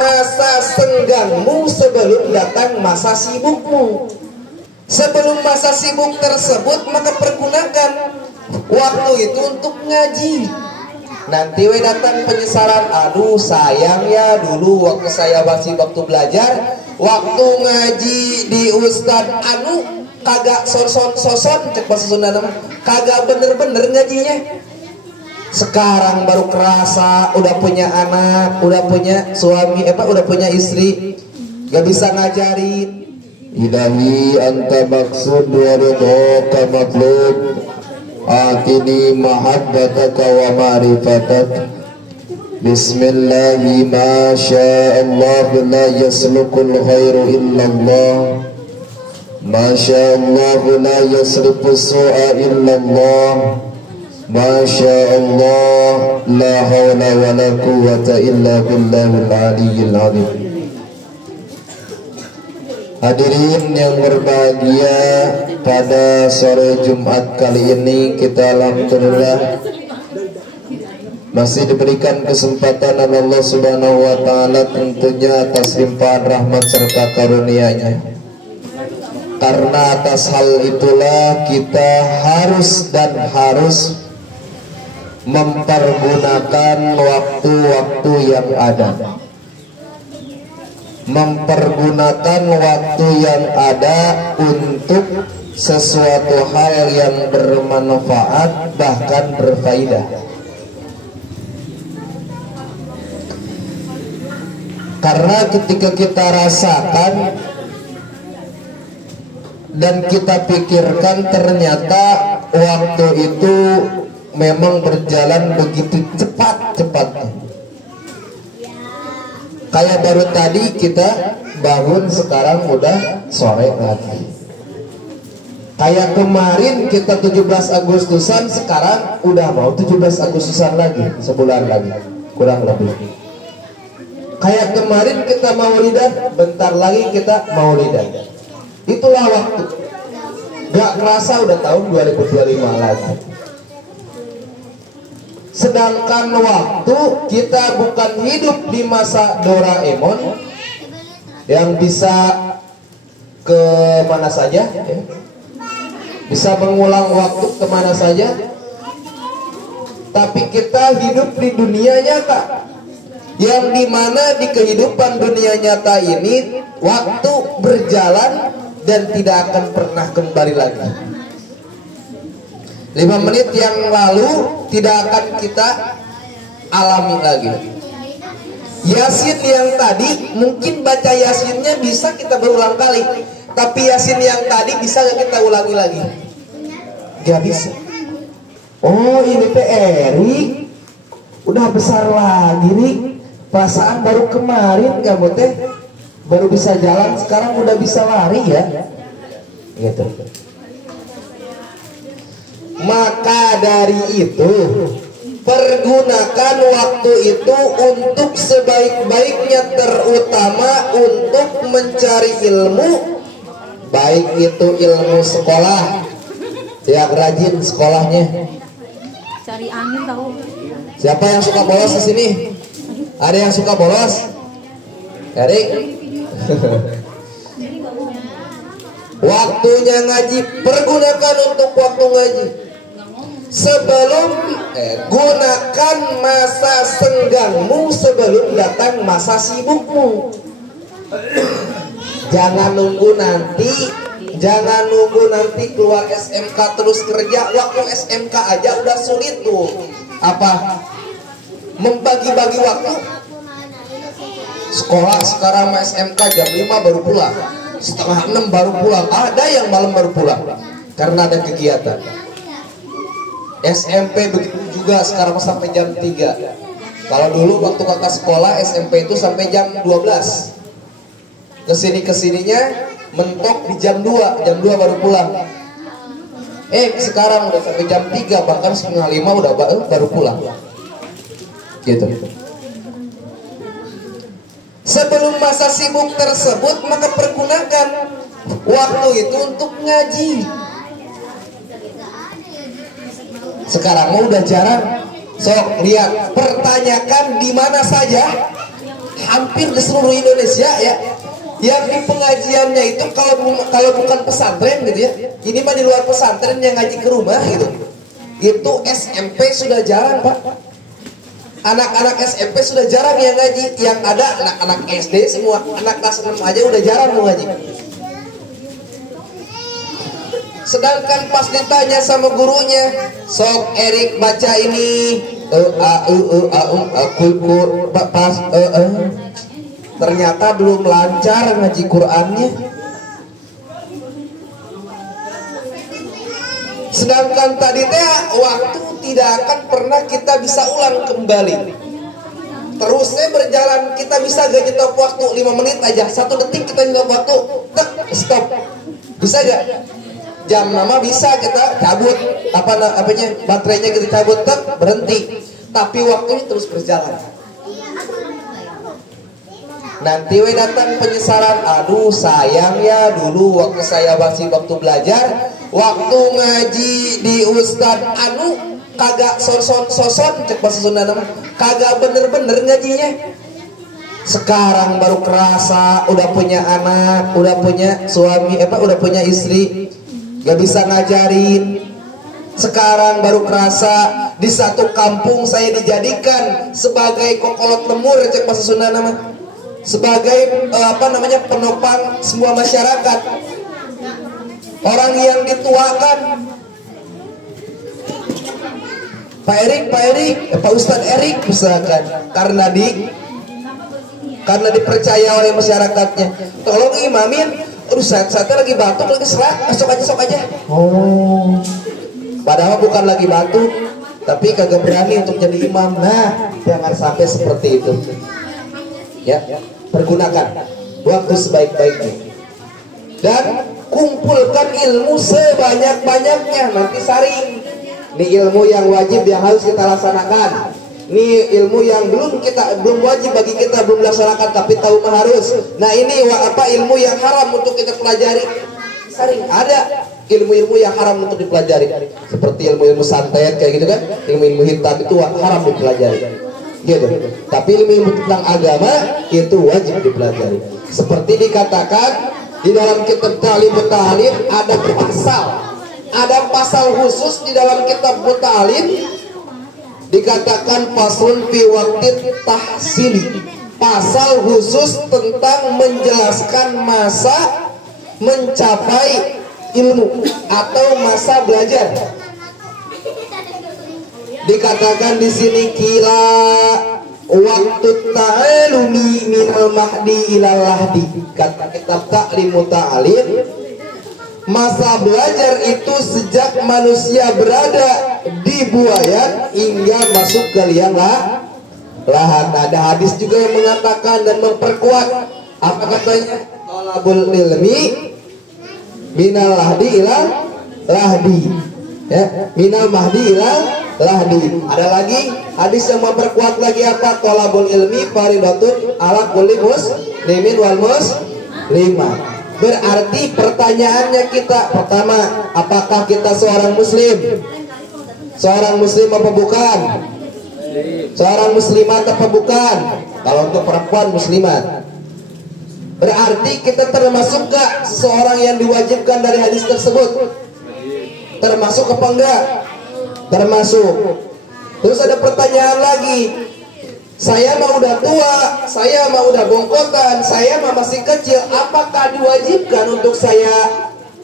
masa senggangmu sebelum datang masa sibukmu. Sebelum masa sibuk tersebut, maka pergunakan waktu itu untuk ngaji. Nanti we datang penyesalan, aduh sayang ya dulu waktu saya masih waktu belajar, waktu ngaji di Ustadz anu kagak soson cek bahasa Sunda nama, kagak bener-bener ngajinya. Sekarang baru kerasa udah punya anak, udah punya suami, udah punya istri, gak bisa ngajarin. Ilahi anta maksud wa ridhaka matlub, atini mahabbataka wa ma'rifatak. Bismillahi ma sya'allah la yaslukul khairu illallah, ma sya'allah la yasrifu su'a illallah, ma sya'allah la hawla wa la quwwata illa billahil aliyyil azim. Hadirin yang berbahagia, pada sore Jumat kali ini kita alhamdulillah masih diberikan kesempatan oleh Allah Subhanahu wa taala, tentunya atas limpahan rahmat serta karunia-Nya. Karena atas hal itulah kita harus mempergunakan waktu-waktu yang ada. Mempergunakan waktu yang ada untuk sesuatu hal yang bermanfaat bahkan berfaedah. Karena ketika kita rasakan dan kita pikirkan, ternyata waktu itu memang berjalan begitu cepat-cepatnya. Kayak baru tadi kita bangun, sekarang udah sore lagi. Kayak kemarin kita 17 Agustusan, sekarang udah mau 17 Agustusan lagi, sebulan lagi kurang lebih. Kayak kemarin kita maulidan, bentar lagi kita maulidan. Itulah waktu. Gak kerasa udah tahun 2025 lagi. Sedangkan waktu kita bukan hidup di masa Doraemon yang bisa ke mana saja, ya. Bisa mengulang waktu kemana saja. Tapi kita hidup di dunia nyata, yang dimana di kehidupan dunia nyata ini waktu berjalan dan tidak akan pernah kembali lagi. 5 menit yang lalu tidak akan kita alami lagi. Yasin yang tadi mungkin baca Yasinnya bisa kita berulang kali, tapi Yasin yang tadi bisa gak kita ulangi lagi? Gak bisa. Oh ini teh Erik udah besar lagi nih. Perasaan baru kemarin kamu teh baru bisa jalan, sekarang udah bisa lari ya. Gitu. Maka dari itu, pergunakan waktu itu untuk sebaik-baiknya, terutama untuk mencari ilmu, baik itu ilmu sekolah, yang rajin sekolahnya. Cari angin tahu. Siapa yang suka bolos di sini? Ada yang suka bolos? Erik? Waktunya ngaji, pergunakan untuk waktu ngaji. Sebelum gunakan masa senggangmu sebelum datang masa sibukmu. Jangan nunggu nanti keluar SMK terus kerja. Waktu SMK aja udah sulit tuh. Apa? Membagi-bagi waktu. Sekolah sekarang SMK jam 5 baru pulang, setengah 6 baru pulang, ada yang malam baru pulang karena ada kegiatan. SMP begitu juga, sekarang sampai jam 3. Kalau dulu waktu kakak sekolah SMP itu sampai jam 12. Kesininya mentok di jam 2 baru pulang. Sekarang udah sampai jam 3, bahkan setengah 5 udah baru pulang. Gitu. Sebelum masa sibuk tersebut, maka pergunakan waktu itu untuk ngaji. Sekarang udah jarang. Sok lihat, pertanyakan di mana saja hampir di seluruh Indonesia ya, yang di pengajiannya itu kalau bukan pesantren gitu ya, ini mah di luar pesantren yang ngaji ke rumah gitu, itu SMP sudah jarang Pak. Anak-anak SMP sudah jarang yang ngaji, yang ada anak-anak SD semua, anak kelas 6 aja udah jarang mau ngaji. Sedangkan pas ditanya sama gurunya, sok Erik baca ini, ternyata belum lancar ngaji Qur'annya. Sedangkan tadi teh waktu tidak akan pernah kita bisa ulang kembali. Terusnya berjalan, kita bisa gak nyetop waktu 5 menit aja, 1 detik kita nyetop waktu, tek, stop. Bisa gak? Jam lama bisa kita cabut apanya baterainya kita cabut, tek, berhenti. Tapi waktunya terus berjalan. Nanti we datang penyesalan, aduh sayang ya dulu waktu saya masih waktu belajar, waktu ngaji di Ustadz anu kagak soson cek bahasa Sunda nama, kagak bener-bener ngajinya. Sekarang baru kerasa udah punya anak, udah punya suami, udah punya istri, gak bisa ngajarin. Sekarang baru kerasa di satu kampung saya dijadikan sebagai kokolot lemur cek bahasa Sunda nama, sebagai penopang semua masyarakat, orang yang dituakan. Pak Erik, Pak Ustadz Erik misalkan, karena dipercaya oleh masyarakatnya, tolong imamin, saya lagi batuk, lagi serak, sok aja. Oh, padahal bukan lagi batuk, tapi kagak berani untuk jadi imam. Nah, jangan sampai seperti itu. Ya, pergunakan waktu sebaik-baiknya dan kumpulkan ilmu sebanyak-banyaknya. Nanti saring, ini ilmu yang wajib yang harus kita laksanakan, ini ilmu yang belum wajib bagi kita, belum laksanakan tapi tahu mah harus. Nah ini ilmu yang haram untuk kita pelajari. Saring, ada ilmu-ilmu yang haram untuk dipelajari, seperti ilmu-ilmu santet kayak gitu kan, ilmu-ilmu hitam itu haram dipelajari gitu. Tapi ilmu tentang agama itu wajib dipelajari. Seperti dikatakan di dalam kitab Ta'lim ada pasal khusus di dalam kitab Ta'lim, dikatakan faslun fi waqtit tahsili, pasal khusus tentang menjelaskan masa mencapai ilmu atau masa belajar. Dikatakan di sini kila waktu ta'alumi minal mahdi ilal lahdi, kata kitab Ta'limu Ta'lim, masa belajar itu sejak manusia berada di buayan hingga masuk ke liang lahat. Ada hadis juga yang mengatakan dan memperkuat, apa katanya, talabul ilmi minal lahdi ilal lahdi, ya, minal mahdi ilal lahdi. Ada lagi hadis yang memperkuat lagi, apa, talabul ilmi faridatun ala kulli muslimin wal muslimah. Berarti pertanyaannya kita pertama, apakah kita seorang muslim? Seorang muslim apa bukan? Seorang muslimat apa bukan? Kalau untuk perempuan muslimat. Berarti kita termasuk gak seorang yang diwajibkan dari hadis tersebut? Termasuk apa enggak? Termasuk. Terus ada pertanyaan lagi, saya mah udah tua, saya mah udah bongkotan, saya mah masih kecil, apakah diwajibkan untuk saya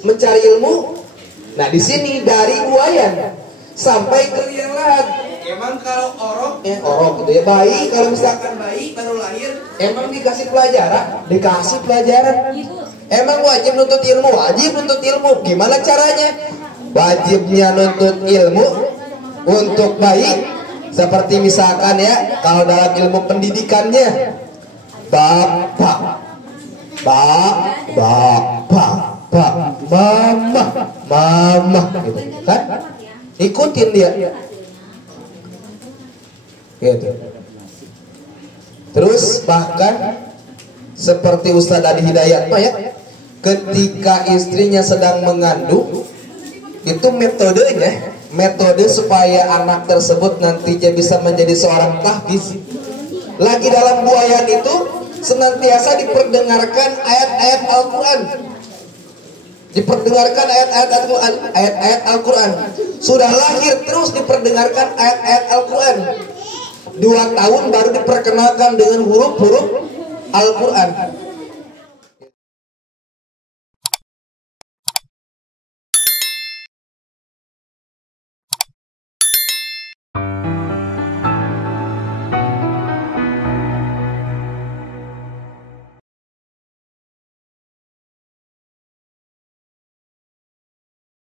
mencari ilmu? Nah di sini dari buayan sampai ke liang lahat, emang kalau orok gitu ya, bayi, kalau misalkan bayi baru lahir, emang dikasih pelajaran? Dikasih pelajaran. Emang wajib nuntut ilmu? Wajib nuntut ilmu. Gimana caranya? Wajibnya nuntut ilmu untuk bayi seperti misalkan ya, kalau dalam ilmu pendidikannya, bapak, mama, gitu kan? Ikutin dia, gitu. Terus bahkan seperti Ustadz Adi Hidayat, ya, ketika istrinya sedang mengandung, itu metode supaya anak tersebut nantinya bisa menjadi seorang tahfiz, lagi dalam buayan itu senantiasa diperdengarkan ayat-ayat Al-Quran. Diperdengarkan ayat-ayat Al-Quran. Sudah lahir terus diperdengarkan ayat-ayat Al-Quran. 2 tahun baru diperkenalkan dengan huruf-huruf Al-Quran.